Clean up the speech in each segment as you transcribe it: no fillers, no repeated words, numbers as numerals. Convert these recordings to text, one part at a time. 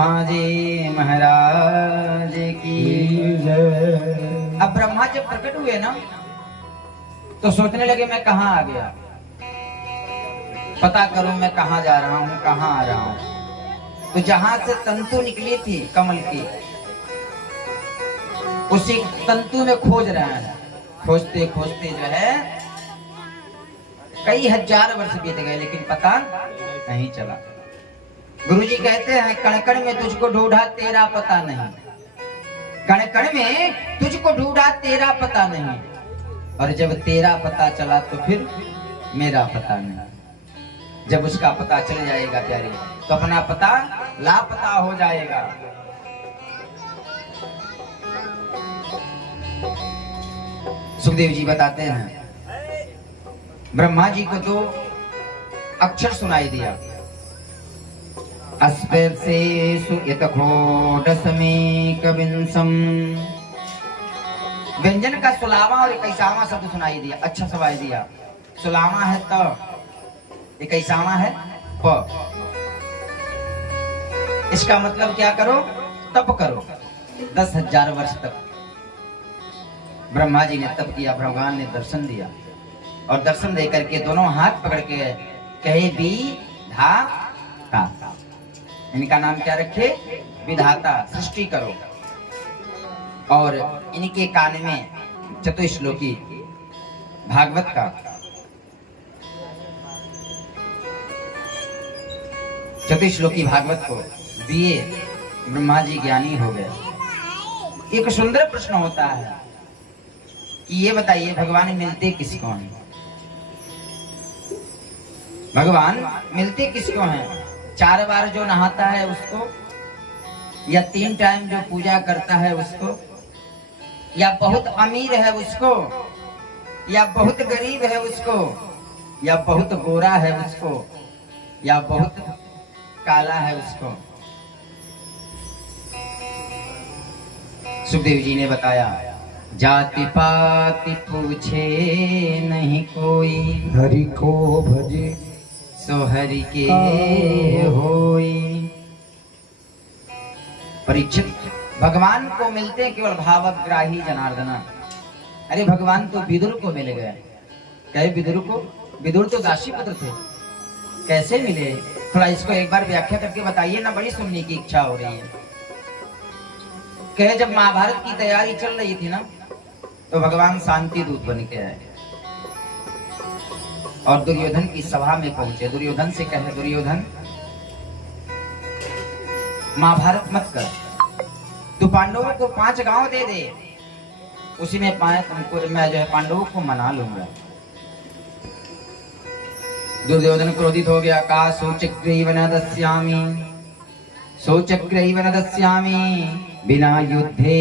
ब्रह्मा जी महाराज की जय। अब ब्रह्मा जब प्रकट हुए ना तो सोचने लगे मैं कहाँ आ गया, पता करूं मैं कहाँ जा रहा हूं, कहाँ आ रहा हूं। तो जहां से तंतु निकली थी कमल की, उसी तंतु में खोज रहे हैं। खोजते खोजते जो है कई हजार वर्ष बीत गए, लेकिन पता नहीं चला। गुरुजी कहते हैं कण कण में तुझको ढूंढा तेरा पता नहीं, कण कण में तुझको ढूंढा तेरा पता नहीं, और जब तेरा पता चला तो फिर मेरा पता नहीं। जब उसका पता चल जाएगा प्यारी तो अपना पता लापता हो जाएगा। सुखदेव जी बताते हैं ब्रह्मा जी को तो अक्षर सुनाई दिया, अस्पर्शेषु यतखोडसमेकविंशम। व्यंजन का 16वां और 21वां शब्द सुनाई दिया, अच्छा सुनाई दिया। 16वां है त, 21वां है प। इसका मतलब क्या करो, तप करो। 10,000 वर्ष तक ब्रह्मा जी ने तप किया, भगवान ने दर्शन दिया, और दर्शन दे करके दोनों हाथ पकड़ के कहे विधाता। इनका नाम क्या रखे, विधाता, सृष्टि करो। और इनके कान में चतुश्लोकी भागवत का चतुश्लोकी भागवत को दिए। ब्रह्मा जी ज्ञानी हो गए। एक सुंदर प्रश्न होता है कि ये बताइए भगवान मिलते किसको हैं? भगवान मिलते किसको हैं? 4 बार जो नहाता है उसको, या 3 टाइम जो पूजा करता है उसको, या बहुत अमीर है उसको, या बहुत गरीब है उसको, या बहुत गोरा है उसको, या बहुत काला है उसको? सुखदेव जी ने बताया जाति पाति पूछे नहीं कोई, हरि को भजे सो हरि के होई। परीक्षित भगवान को मिलते हैं केवल भावग्राही जनार्दना। अरे भगवान तो विदुर को मिल गए। क्या विदुर को? विदुर तो दासी पुत्र थे, कैसे मिले? थोड़ा इसको एक बार व्याख्या करके बताइए ना, बड़ी सुनने की इच्छा हो रही है। कहे जब महाभारत की तैयारी चल रही थी ना तो भगवान शांति दूत बन के आए और दुर्योधन की सभा में पहुंचे। दुर्योधन से कहे दुर्योधन महाभारत मत कर, तू पांडवों को 5 गांव दे दे, उसी में तुमको मैं जो है पांडवों को मना लूंगा। दुर्योधन क्रोधित हो गया, का सोचग्रीव न दस्यामि, सोचग्रीव न दस्यामि बिना युद्धे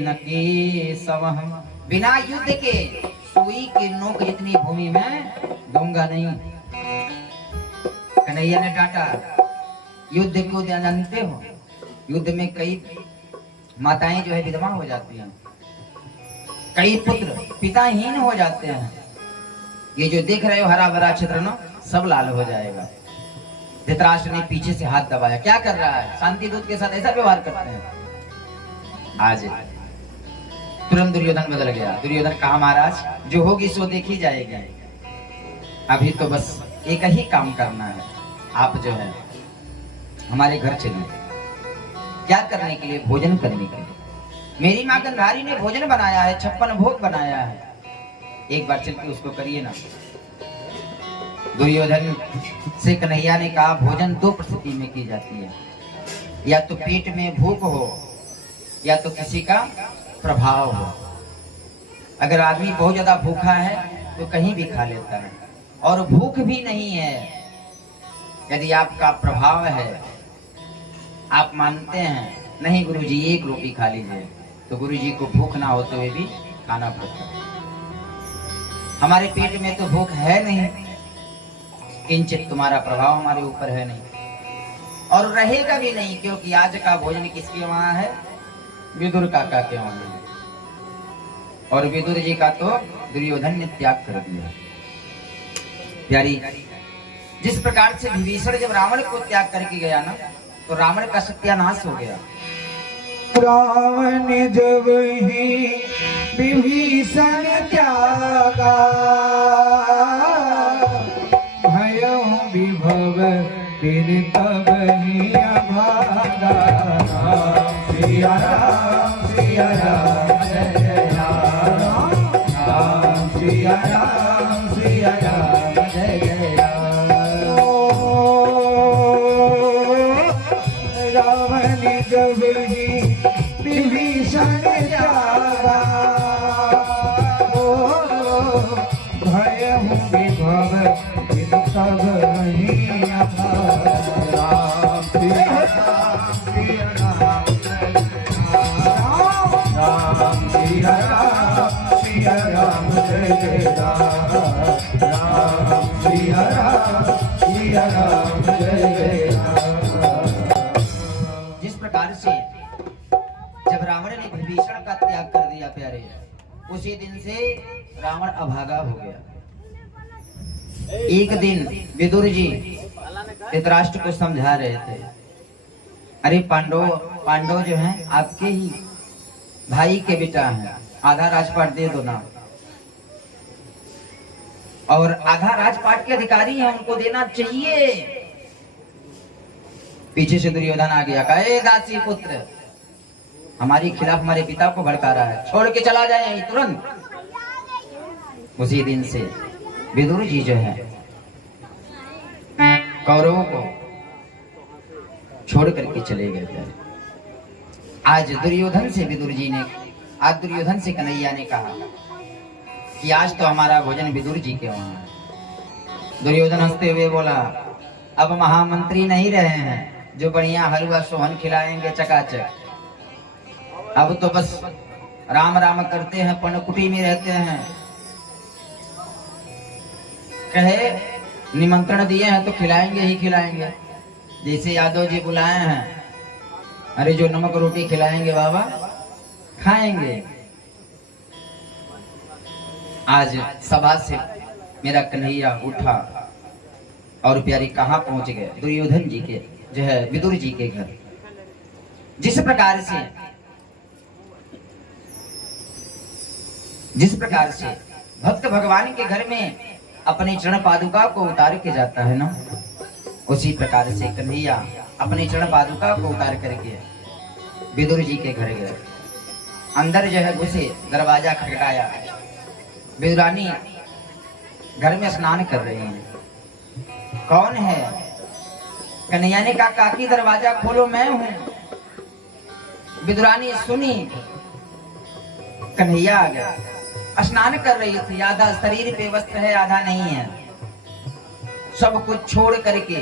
न केशवः। बिना युद्ध के सुई की नोक जितनी भूमि में दूंगा नहीं। कन्हैया ने डांटा, युद्ध को जानते हो, युद्ध में कई माताएं जो है विधवा हो जाती हैं, कई पुत्र पिताहीन हो जाते हैं। ये जो देख रहे हो हरा भरा क्षेत्र ना सब लाल हो जाएगा। धृतराष्ट्र ने पीछे से हाथ दबाया, क्या कर रहा है? शांति दूत के साथ ऐसा व्यवहार करते हैं। आज तुरंत दुर्योधन बदल गया। दुर्योधन कहा महाराज जो होगी सो देखी जाएगी, अभी तो बस एक ही काम करना है, आप जो है हमारे घर चलिए। क्या करने के लिए? भोजन करने के लिए। मेरी माँ गंधारी ने भोजन बनाया है, 56 भोग बनाया है, एक बार चल के उसको करिए ना। दुर्योधन से कन्हैया ने कहा भोजन 2 परिस्थिति में की जाती है, या तो पेट में भूख हो या तो किसी का प्रभाव हो। अगर आदमी बहुत ज्यादा भूखा है तो कहीं भी खा लेता है, और भूख भी नहीं है, यदि आपका प्रभाव है, आप मानते हैं नहीं गुरुजी 1 रोटी खा लीजिए, तो गुरुजी को भूख ना होते हुए भी खाना पड़ता है। हमारे पेट में तो भूख है नहीं, किंचित तुम्हारा प्रभाव हमारे ऊपर है नहीं, और रहेगा भी नहीं, क्योंकि आज का भोजन किसके वहां है? विदुर काका के वहां है। और विदुर जी का तो दुर्योधन ने त्याग कर दिया। प्यारी, जिस प्रकार से विभीषण जब रावण को त्याग करके गया ना, तो रावण का सत्यानाश हो गया। रावण जब ही विभीषण त्यागा, भयं विभव बिन तब ही अभागा। सिया राम सिया राम जय जय राम, राम सिया राम जय जय राम। रावण जब ही विभीषण त्यागा, भयं विभव बिन तब ही अभागा। राम सिया राम जय राम जय जय राम, राम सिया राम जय जय राम। जिस प्रकार से जब रावण ने विभीषण का त्याग कर दिया प्यारे, उसी दिन से रावण अभागा हो गया। एक दिन विदुर जी धृतराष्ट्र को समझा रहे थे, अरे पांडव जो हैं आपके ही भाई के बेटा हैं, आधा राजपाट दे दो ना, और आधा राजपाट के अधिकारी हैं, उनको देना चाहिए। पीछे से दुर्योधन आ गया, कहा ए दासी पुत्र, हमारे खिलाफ हमारे पिता को भड़का रहा है, छोड़ के चला जाए यहीं तुरंत। उसी दिन से विदुर जी जो है कौरवों को छोड़ करके चले गए। आज दुर्योधन से विदुर जी ने, आज दुर्योधन से कन्हैया ने कहा कि आज तो हमारा भोजन विदुर जी के वहां है। दुर्योधन हंसते हुए बोला, अब महामंत्री नहीं रहे हैं जो बढ़िया हलवा सोहन खिलाएंगे चकाचक, अब तो बस राम राम करते हैं, पर्णकुटी में रहते हैं। कहे निमंत्रण दिए हैं तो खिलाएंगे ही खिलाएंगे, जैसे यादव जी बुलाए हैं, अरे जो नमक रोटी खिलाएंगे बाबा खाएंगे। आज सभा से मेरा कन्हैया उठा और प्यारी कहाँ पहुंच गए, दुर्योधन जी के जो है विदुर जी के घर। जिस प्रकार से भक्त भगवान के घर में अपने चरण पादुका को उतार के जाता है ना, उसी प्रकार से कन्हैया अपने चरण पादुका को उतार करके विदुर जी के घर गए। अंदर जो है घुसे, दरवाजा खटखटाया, विदुरानी घर में स्नान कर रही है। कौन है? कन्हैया ने कहा, काकी दरवाजा खोलो, मैं हूं। विदुरानी सुनी, कन्हैया आ गया। स्नान कर रही थी, आधा शरीर पे वस्त्र है, आधा नहीं है, सब कुछ छोड़ करके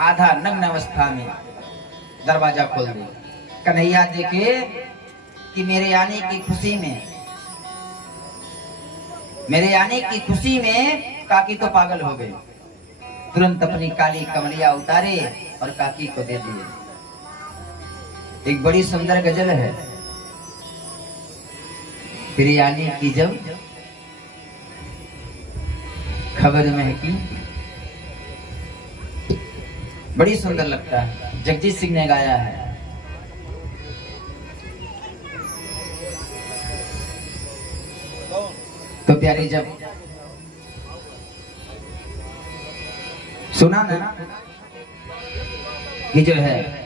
आधा नग्न अवस्था में दरवाजा खोल दी। कन्हैया देखे कि मेरे आने की खुशी में काकी तो पागल हो गई। तुरंत अपनी काली कमलिया उतारे और काकी को दे दिए। एक बड़ी सुंदर गजल है, तेरे आने की जब खबर महकी, बड़ी सुंदर लगता है, जगजीत सिंह ने गाया है। तो प्यारी जब सुना ना कि जो है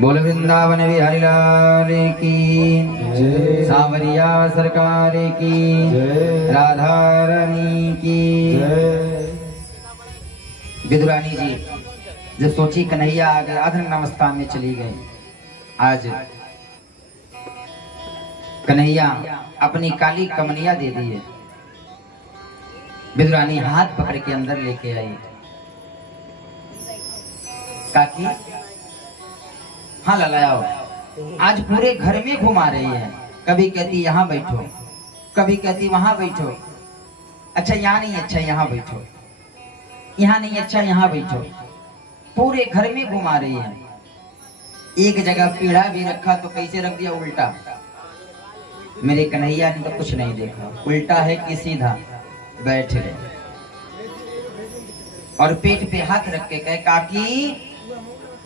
बोल वृंदावन बिहारी लाल की, सांवरिया सरकार की, राधा रानी की। विदुरानी जी जब सोची कन्हैया आ गया, अधन अवस्था में चली गई। आज कन्हैया अपनी काली कमनिया दे दी है। विदुरानी हाथ पकड़ के अंदर लेके आई। काकी हाँ ललाओ, आज पूरे घर में घुमा रही है, कभी कहती यहाँ बैठो, कभी कहती वहां बैठो, अच्छा यहाँ नहीं, अच्छा यहाँ बैठो, यहाँ नहीं, अच्छा यहाँ बैठो, पूरे घर में घुमा रही है। एक जगह पीढ़ा भी रखा तो कैसे रख दिया उल्टा। मेरे कन्हैया ने तो कुछ नहीं देखा, उल्टा है कि सीधा, बैठ गए। और पेट पे हाथ रख के कहे काकी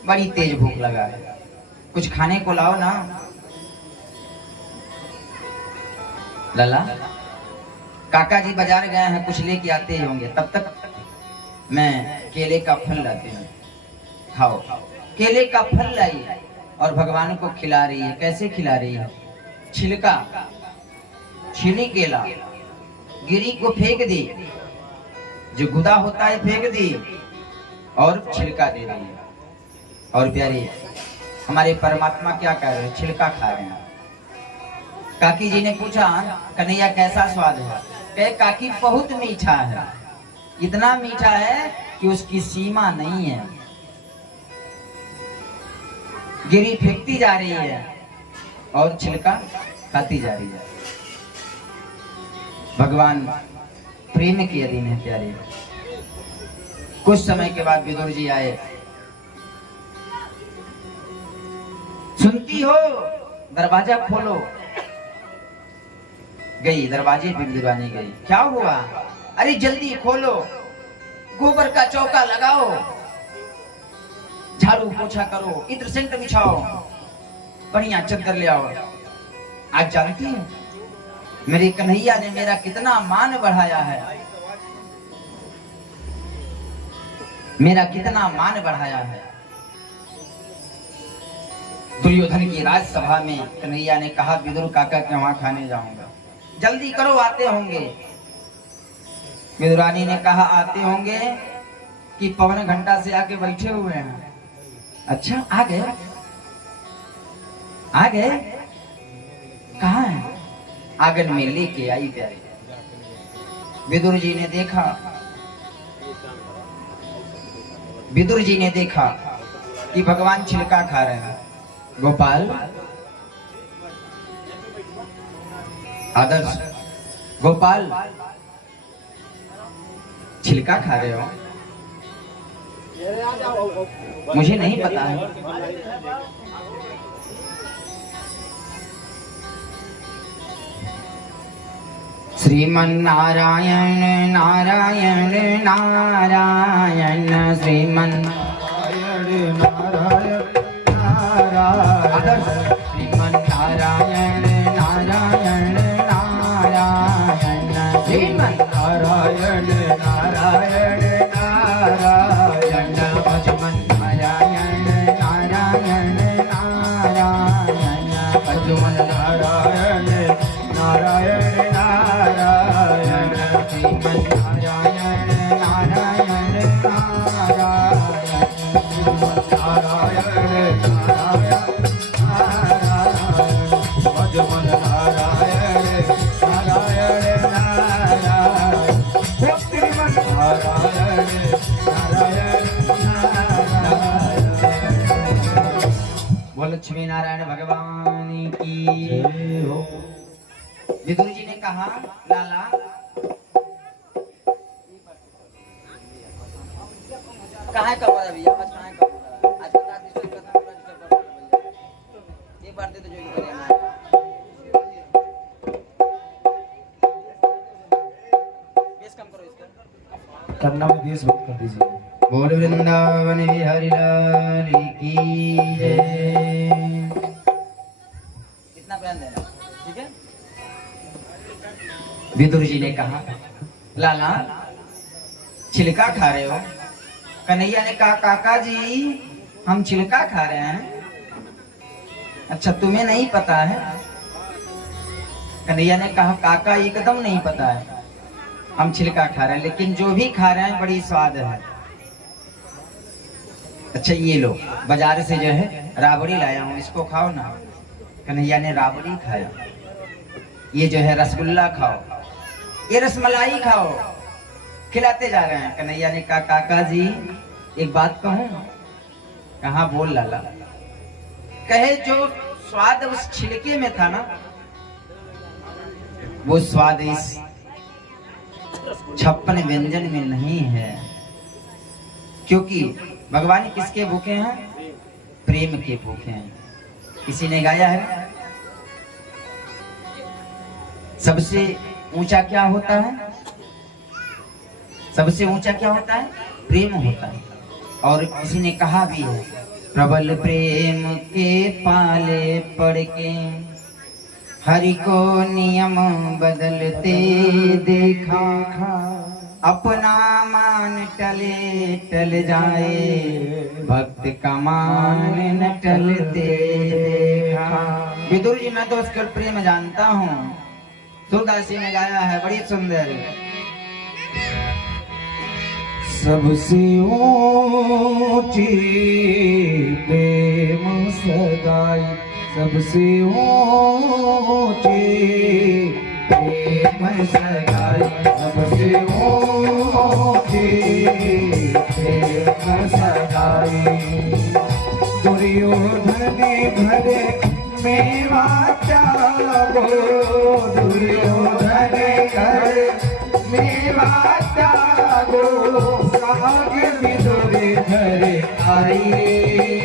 बड़ी तेज भूख लगा है, कुछ खाने को लाओ ना। लला काका जी बाजार गए हैं, कुछ लेके आते ही होंगे, तब तक मैं केले का फल लाती हूँ, खाओ। केले का फल लाई और भगवान को खिला रही है। कैसे खिला रही है? छिलका, छिली केला, गिरी को फेंक दी, जो गुदा होता है फेंक दी और छिलका दे रही है। और प्यारे हमारे परमात्मा क्या कर रहे हैं? छिलका खा रहे हैं। काकी जी ने पूछा कन्हैया कैसा स्वाद है? कहे काकी बहुत मीठा है, इतना मीठा है कि उसकी सीमा नहीं है। गिरी फेंकती जा रही है और छिलका खाती जा रही है। भगवान प्रेम के अधीन है प्यारे। कुछ समय के बाद विदुर जी आए, सुनती हो? दरवाजा खोलो। गई, दरवाजे पे विदुरानी गई। क्या हुआ? अरे जल्दी खोलो, गोबर का चौका लगाओ, झाड़ू पोछा करो, इत्र सेंट बिछाओ, बढ़िया चद्दर ले आओ। आज जानती है मेरे कन्हैया ने मेरा कितना मान बढ़ाया है, मेरा कितना मान बढ़ाया है। दुर्योधन की राजसभा में कन्हैया ने कहा विदुर काका के वहां खाने जाऊंगा, जल्दी करो आते होंगे। विदुरानी ने कहा आते होंगे कि पवन घंटा से आके बैठे हुए हैं। अच्छा आ गए, आ गए, कहाँ है? आंगन में लेके आई प्यारे। विदुर जी ने देखा, विदुर जी ने देखा कि भगवान छिलका खा रहे हैं। गोपाल, आदर्श गोपाल, छिलका खा रहे हो? मुझे नहीं पता है। श्रीमन नारायण नारायण नारायण, श्रीमन नारायण नारायण नारायण, श्रीमन नारायण नारायण नारायण, श्रीमन नारायण नारायण नारायण, भजमन नारायण नारायण नारायण, भजमन नारायण नारायण नारायण, श्रीमन नारायण नारायण नारायण, नारायण नारायण नारायण, भजमन नारायण नारायण नारायण, श्रीमन नारायण नारायण नारायण। बोल लक्ष्मी नारायण भगवान की। जय हो। विदुर जी ने कहा लाला कहाँ है कपड़ा भैया? बस कहाँ है कपड़ा? आज बता डिस्टर्ब करना, पूरा डिस्टर्ब करना भैया। एक बार दे दो जो करेंगे। बेस कम करो इसका। करना में देश भक्त कर दीजिए। बोल वृंदावन बिहारी लाल की जय। इतना बयान देना, ठीक है? विदुर जी ने कहा लाला छिलका खा रहे हो? कन्हैया ने कहा काका जी हम छिलका खा रहे हैं। अच्छा तुम्हें नहीं पता है? कन्हैया ने कहा काका एकदम नहीं पता है, हम छिलका खा रहे हैं, लेकिन जो भी खा रहे हैं बड़ी स्वाद है। अच्छा ये लो बाजार से जो है राबड़ी लाया हूँ, इसको खाओ ना। कन्हैया ने राबड़ी खाया। ये जो है रसगुल्ला खाओ, ये रसमलाई खाओ, खिलाते जा रहे हैं। कन्हैया ने कहा काका जी एक बात कहूं? कहा बोल लाला। कहे जो स्वाद उस छिलके में था ना, वो स्वाद इस 56 व्यंजन में नहीं है। क्योंकि भगवान किसके भूखे हैं? प्रेम के भूखे हैं। किसी ने गाया है सबसे ऊंचा क्या होता है? सबसे ऊंचा क्या होता है? प्रेम होता है। और किसी ने कहा भी है, प्रबल प्रेम के पाले पड़ के हरि को नियम बदलते देखा, अपना मान टले टल जाए, भक्त का मान न टलते देखा। विदुर जी, मैं तो उसका प्रेम जानता हूँ। सूरदास जी ने गाया है, बड़ी सुंदर। सबसे ऊंची प्रेम सगाई, सबसे ऊंची प्रेम सगाई, सबसे ऊंची प्रेम सगाई। दुर्योधन भरे मेवा त्यागो, दुर्योधन करे मेवा त्यागो, साग विदुर घर आई।